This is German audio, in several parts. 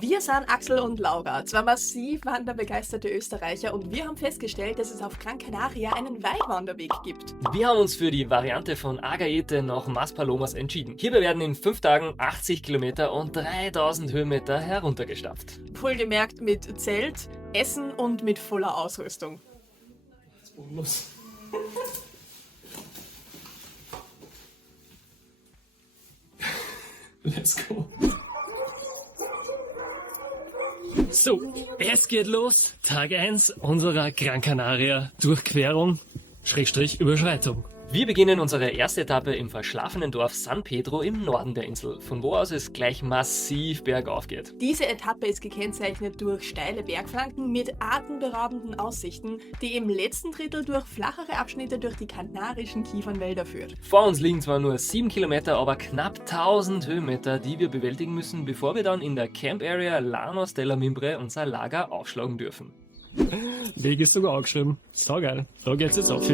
Wir sind Axel und Laura, zwei massiv wanderbegeisterte Österreicher, und wir haben festgestellt, dass es auf Gran Canaria einen Weitwanderweg gibt. Wir haben uns für die Variante von Agaete nach Maspalomas entschieden. Hierbei werden in 5 Tagen 80 Kilometer und 3000 Höhenmeter heruntergestapft. Wohlgemerkt mit Zelt, Essen und mit voller Ausrüstung. Das ist bodenlos. Let's go. So, es geht los. Tag 1 unserer Gran Canaria Durchquerung, Überschreitung. Wir beginnen unsere erste Etappe im verschlafenen Dorf San Pedro im Norden der Insel, von wo aus es gleich massiv bergauf geht. Diese Etappe ist gekennzeichnet durch steile Bergflanken mit atemberaubenden Aussichten, die im letzten Drittel durch flachere Abschnitte durch die kanarischen Kiefernwälder führt. Vor uns liegen zwar nur 7 Kilometer, aber knapp 1000 Höhenmeter, die wir bewältigen müssen, bevor wir dann in der Camp Area Llanos de la Mimbre unser Lager aufschlagen dürfen. Weg ist sogar angeschrieben. So geil. Da geht's jetzt auf.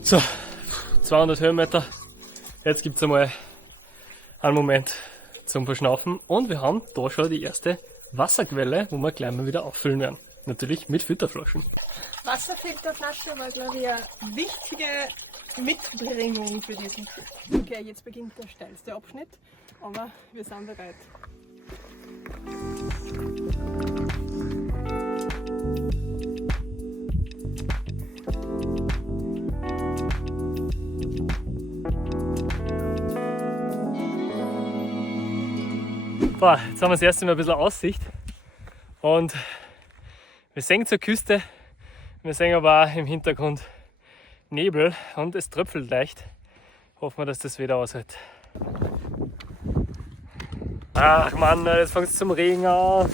So, 200 Höhenmeter. Jetzt gibt's einmal einen Moment zum Verschnaufen, und wir haben da schon die erste Wasserquelle, wo wir gleich mal wieder auffüllen werden. Natürlich mit Filterflaschen. Wasserfilterflasche war, glaube ich, eine wichtige Mitbringung für diesen Trip. Okay, jetzt beginnt der steilste Abschnitt, aber wir sind bereit. Boah, jetzt haben wir das erste Mal ein bisschen Aussicht und wir sehen zur Küste, wir sehen aber auch im Hintergrund Nebel und es tröpfelt leicht. Hoffen wir, dass das wieder aushält. Ach Mann, jetzt fängt es zum Regen an.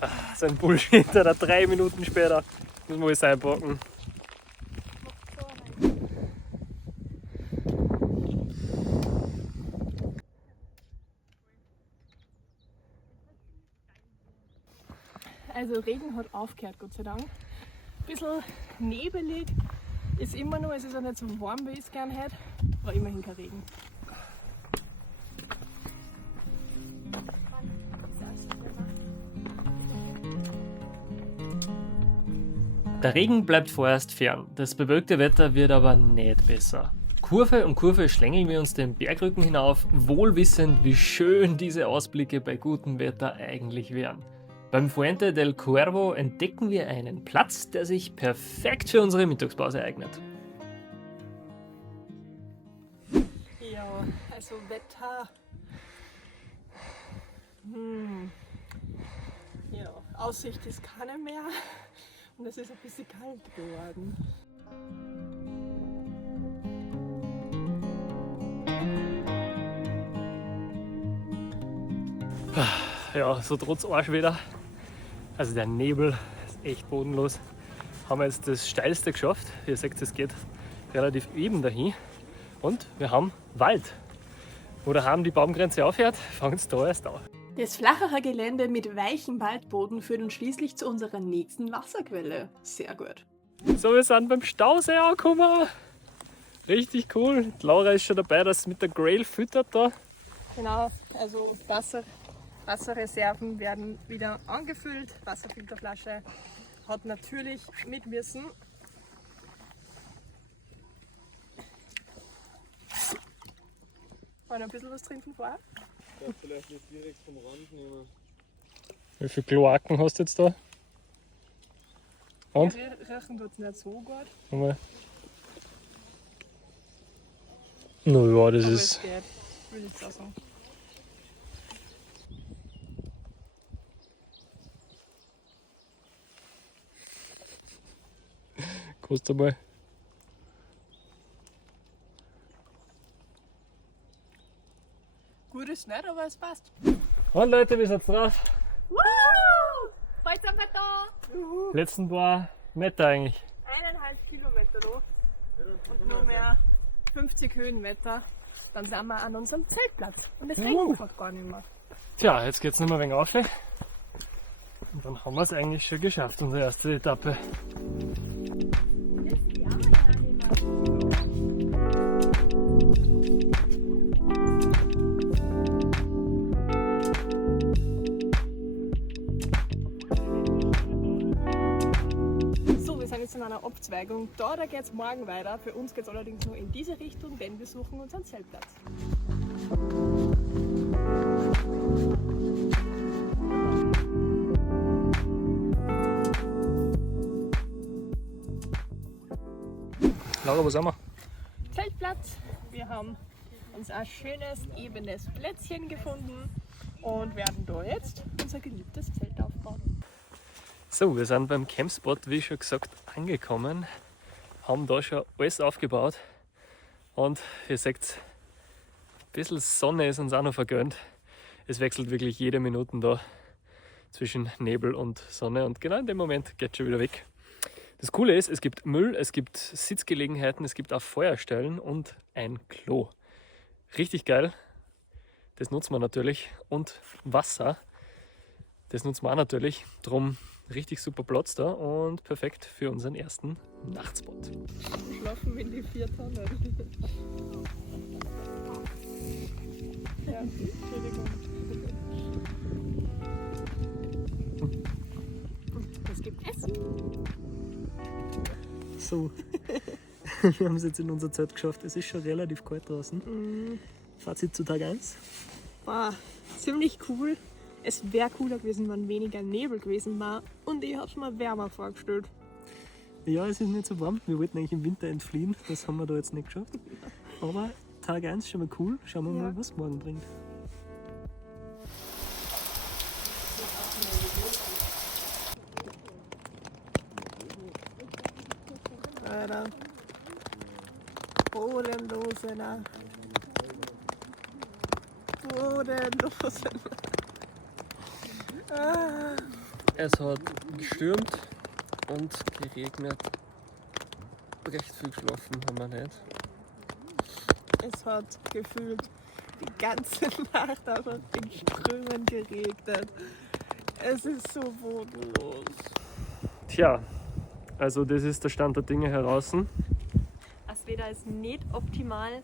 Ach, so ein Bullshit, oder 3 Minuten später muss man alles einpacken. Also Regen hat aufgehört, Gott sei Dank. Ein bisschen nebelig ist immer noch, es ist auch nicht so warm, wie ich es gerne hätte, aber immerhin kein Regen. Der Regen bleibt vorerst fern, das bewölkte Wetter wird aber nicht besser. Kurve um Kurve schlängeln wir uns den Bergrücken hinauf, wohlwissend, wie schön diese Ausblicke bei gutem Wetter eigentlich wären. Beim Fuente del Cuervo entdecken wir einen Platz, der sich perfekt für unsere Mittagspause eignet. Ja, also Wetter. Ja, Aussicht ist keine mehr und es ist ein bisschen kalt geworden. Ja, so trotz Arschwetter, also der Nebel ist echt bodenlos, haben wir jetzt das Steilste geschafft. Ihr seht, es geht relativ eben dahin und wir haben Wald. Wo daheim die Baumgrenze aufhört, fängt es da erst an. Das flachere Gelände mit weichem Waldboden führt uns schließlich zu unserer nächsten Wasserquelle. Sehr gut. So, wir sind beim Stausee angekommen. Richtig cool. Die Laura ist schon dabei, dass sie mit der Grail füttert da. Genau, also Wasserreserven werden wieder angefüllt. Wasserfilterflasche hat natürlich mit müssen. Wollen wir ein bisschen was trinken vorher? Ich darf vielleicht nicht direkt vom Rand nehmen. Wie viele Kloaken hast du jetzt da? Und? Riechen tut es nicht so gut. Nochmal. Naja, das Aber ist. es geht, würde ich sagen. Kostet mal. Gut ist nicht, aber es passt. Und Leute, wie schaut's draus? Wow! Heute sind wir da! Letzten paar Meter eigentlich. 1,5 Kilometer noch. Und noch mehr. ungefähr 50 Höhenmeter, dann sind wir an unserem Zeltplatz. Und es regnet noch gar nicht mehr. Tja, jetzt geht's noch mal ein wenig auf. Und dann haben wir es eigentlich schon geschafft, unsere erste Etappe. So, wir sind jetzt in einer Abzweigung. Da geht es morgen weiter. Für uns geht es allerdings nur in diese Richtung, denn wir suchen unseren Zeltplatz. Laura, wo sind wir? Zeltplatz. Wir haben uns ein schönes, ebenes Plätzchen gefunden und werden da jetzt unser geliebtes Zelt aufbauen. So, wir sind beim Campspot, wie schon gesagt, angekommen. Haben da schon alles aufgebaut. Und ihr seht, ein bisschen Sonne ist uns auch noch vergönnt. Es wechselt wirklich jede Minute da zwischen Nebel und Sonne. Und genau in dem Moment geht es schon wieder weg. Das Coole ist, es gibt Müll, es gibt Sitzgelegenheiten, es gibt auch Feuerstellen und ein Klo. Richtig geil. Das nutzen wir natürlich. Und Wasser, das nutzen wir auch natürlich. Drum richtig super Platz da und perfekt für unseren ersten Nachtspot. Schlafen in die 4 Tonnen. Ja, Entschuldigung. Es gibt Essen. So, wir haben es jetzt in unser Zelt geschafft. Es ist schon relativ kalt draußen. Fazit zu Tag 1. War ziemlich cool. Es wäre cooler gewesen, wenn weniger Nebel gewesen war. Und ich habe es mir wärmer vorgestellt. Ja, es ist nicht so warm. Wir wollten eigentlich im Winter entfliehen. Das haben wir da jetzt nicht geschafft. Aber Tag 1 schon mal cool. Schauen wir mal, was morgen bringt. Alter. Bodenlose Nacht. Bodenlose Nacht. Ah. Es hat gestürmt und geregnet. Recht viel geschlafen haben wir nicht. Es hat gefühlt die ganze Nacht einfach in Strömen geregnet. Es ist so bodenlos. Tja, also das ist der Stand der Dinge heraus. Das Wetter ist nicht optimal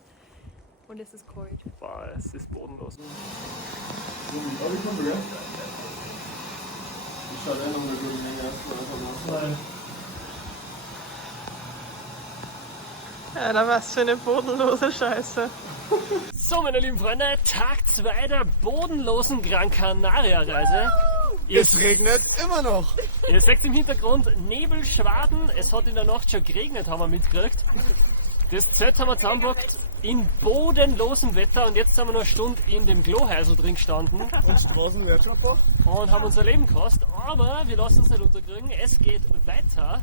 und es ist kalt. Boah, es ist bodenlos. Ich schaue noch eine gute Menge Nein. Alter, was für eine bodenlose Scheiße. So, meine lieben Freunde, Tag 2 der bodenlosen Gran Canaria Reise. Es regnet immer noch. Ihr seht im Hintergrund Nebelschwaden. Es hat in der Nacht schon geregnet, haben wir mitgekriegt. Das Zelt haben wir zusammengepackt in bodenlosem Wetter und jetzt sind wir noch eine Stunde in dem Klohäusl drin gestanden Und Straßenwirtschaft. und haben unser Leben gekostet. Aber wir lassen uns nicht unterkriegen. Es geht weiter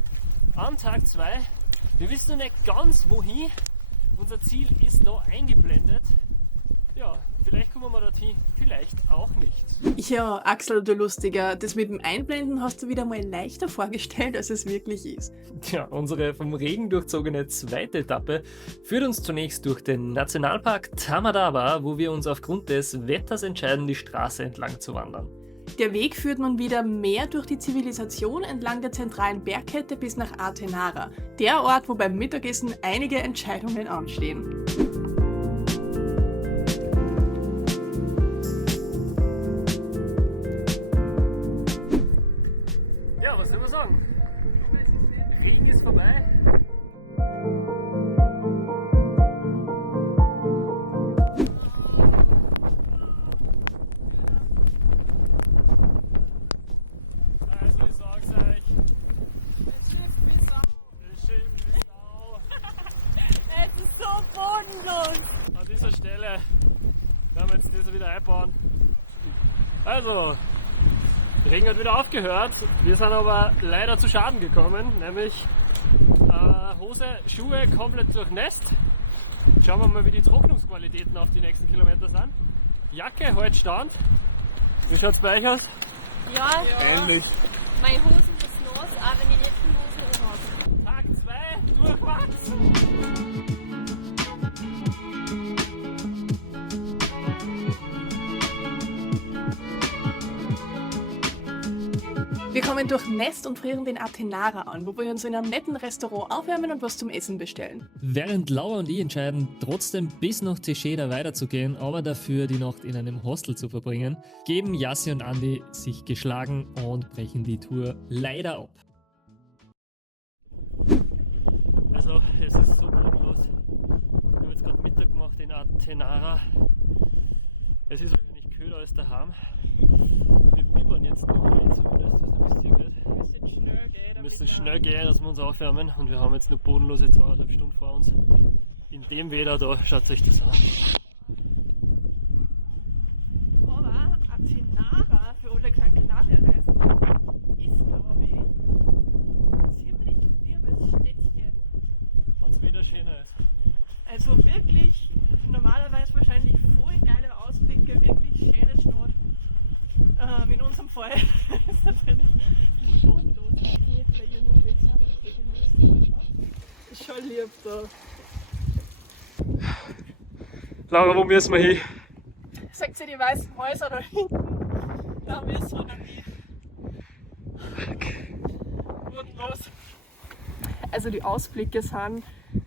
am Tag 2. Wir wissen noch nicht ganz wohin. Unser Ziel ist da eingeblendet. Ja, vielleicht kommen wir dorthin, vielleicht auch nicht. Ja, Axel, du Lustiger, das mit dem Einblenden hast du wieder mal leichter vorgestellt, als es wirklich ist. Tja, unsere vom Regen durchzogene zweite Etappe führt uns zunächst durch den Nationalpark Tamadaba, wo wir uns aufgrund des Wetters entscheiden, die Straße entlang zu wandern. Der Weg führt nun wieder mehr durch die Zivilisation entlang der zentralen Bergkette bis nach Atenara, der Ort, wo beim Mittagessen einige Entscheidungen anstehen. Ja, was soll man sagen? Regen ist vorbei. Also ich sag's euch. Es schimpft wie Sau. Es ist so bodenlos. An dieser Stelle werden wir jetzt das wieder einbauen. Also, der Regen hat wieder aufgehört. Wir sind aber leider zu Schaden gekommen, nämlich Hose, Schuhe komplett durchnässt. Schauen wir mal, wie die Trocknungsqualitäten auf die nächsten Kilometer sind. Jacke heute stand. Wie schaut's bei euch aus? Ja, Ähnlich. meine Hosen ist los, auch wenn ich jetzt die Hose anhabe. Tag 2 durchmacht. kommen durch Nest und frieren den Atenara an, wo wir uns in einem netten Restaurant aufwärmen und was zum Essen bestellen. Während Laura und ich entscheiden, trotzdem bis nach Teixeira weiterzugehen, aber dafür die Nacht in einem Hostel zu verbringen, geben Jassi und Andi sich geschlagen und brechen die Tour leider ab. Also, es ist so bodenlos. Wir haben jetzt gerade Mittag gemacht in Atenara. Es ist wahrscheinlich kühler als daheim. Wir bibbern jetzt noch zumindest, dass es nicht wir müssen schnell gehen, dass wir uns aufwärmen, und wir haben jetzt nur bodenlose 2,5 Stunden vor uns. In dem Wetter da, schaut euch das an. Aber Atenara für alle Gran Canaria-Reisen ist, glaube ich, ein ziemlich liebes Städtchen. Wenn es wieder schöner ist. Also wirklich, normalerweise wahrscheinlich voll geile Ausblicke, wirklich schöne Stadt. In unserem Fall ist natürlich bodenlos. Ist schon lieb da. Laura, wo müssen wir hin? Sagt sie die weißen Häuser da hinten? Da müssen wir noch hin. Bodenlos. Also die Ausblicke sind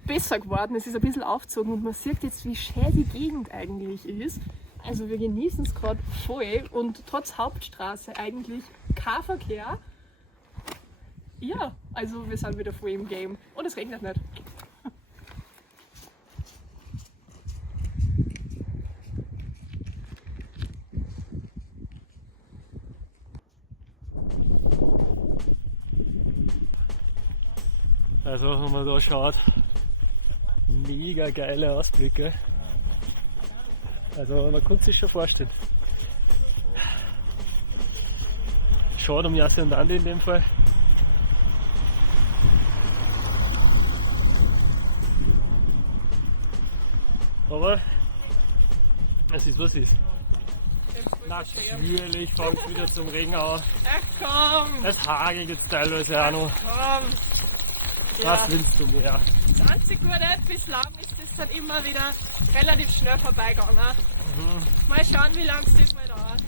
besser geworden, es ist ein bisschen aufgezogen und man sieht jetzt, wie schön die Gegend eigentlich ist. Also wir genießen es gerade voll und trotz Hauptstraße eigentlich kein Verkehr. Ja, also wir sind wieder voll im Game und es regnet nicht. Also, wenn man da schaut, mega geile Ausblicke. Also, man kann sich schon vorstellen. Schade um Jassi und Andi in dem Fall. Aber es ist, was es ist. Natürlich fängt es wieder zum Regen an. Ach komm! Es hagelt jetzt teilweise auch noch. Komm! Was willst du mehr? Das einzige Gute, bislang ist das dann immer wieder relativ schnell vorbeigegangen. Mal schauen, wie lange es diesmal dauert.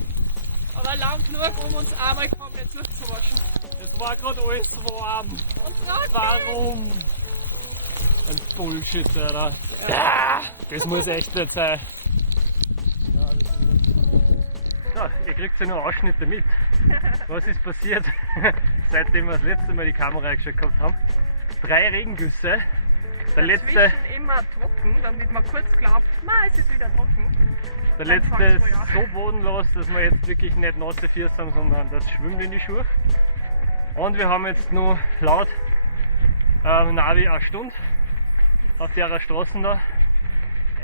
Aber lang genug, um uns einmal komplett durchzuwaschen. Es war gerade alles warm. Und trotzdem, Warum? Ein Bullshit, Alter. Ja, das muss echt nicht sein. So, ihr kriegt ja nur Ausschnitte mit. Was ist passiert, seitdem wir das letzte Mal die Kamera eingeschaltet gehabt haben? 3 Regengüsse. Der letzte, dazwischen immer trocken, damit man kurz glaubt, es ist wieder trocken. der Dann letzte fangt's ist mal an. so bodenlos, dass wir jetzt wirklich nicht nasse Füße haben, sondern das schwimmt in die Schuhe. Und wir haben jetzt nur laut Navi 1 Stunde auf der Straße da.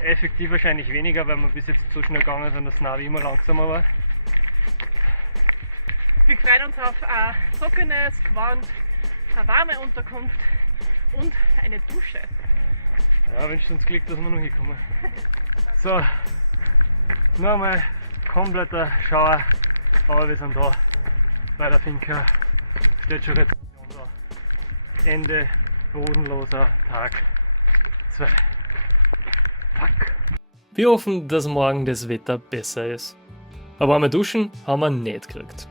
Effektiv wahrscheinlich weniger, weil wir bis jetzt so schnell gegangen sind, dass das Navi immer langsamer war. Wir freuen uns auf ein trockenes Gewand, eine warme Unterkunft und eine Dusche. Ja, wünscht uns Glück, dass wir noch hinkommen. So, nur einmal kompletter Schauer, aber wir sind da bei der Finca. Steht schon Rezeption da. Ende bodenloser Tag 2. Fuck. Wir hoffen, dass morgen das Wetter besser ist. Aber einmal duschen haben wir nicht gekriegt.